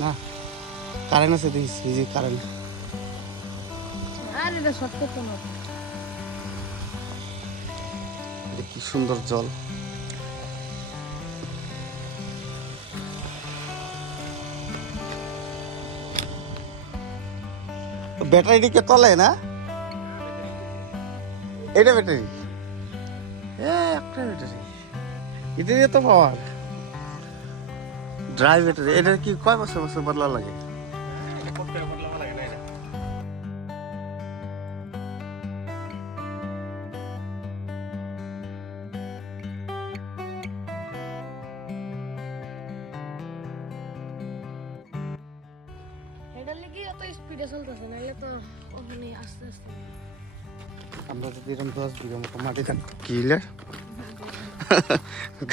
না কারেন্ট আছে দেখিস এই যে কারেন্ট। আর এটা শর্ট করতে না। এটা কি সুন্দর জল। ব্যাটারি কে তলে না, এটা ব্যাটারি, একটা ব্যাটারি, এটা দিয়ে তো পাওয়ার ড্রাই ব্যাটারি। এটা কি কয় বছর বছর বদলা লাগে? এটার লাগি এত স্পিডে চলতেছে, নাহলে তো ওখানে আস্তে আস্তে। আমরা যদি এরকম 10 বিঘা মতো মাটি থাক কি হইলে এক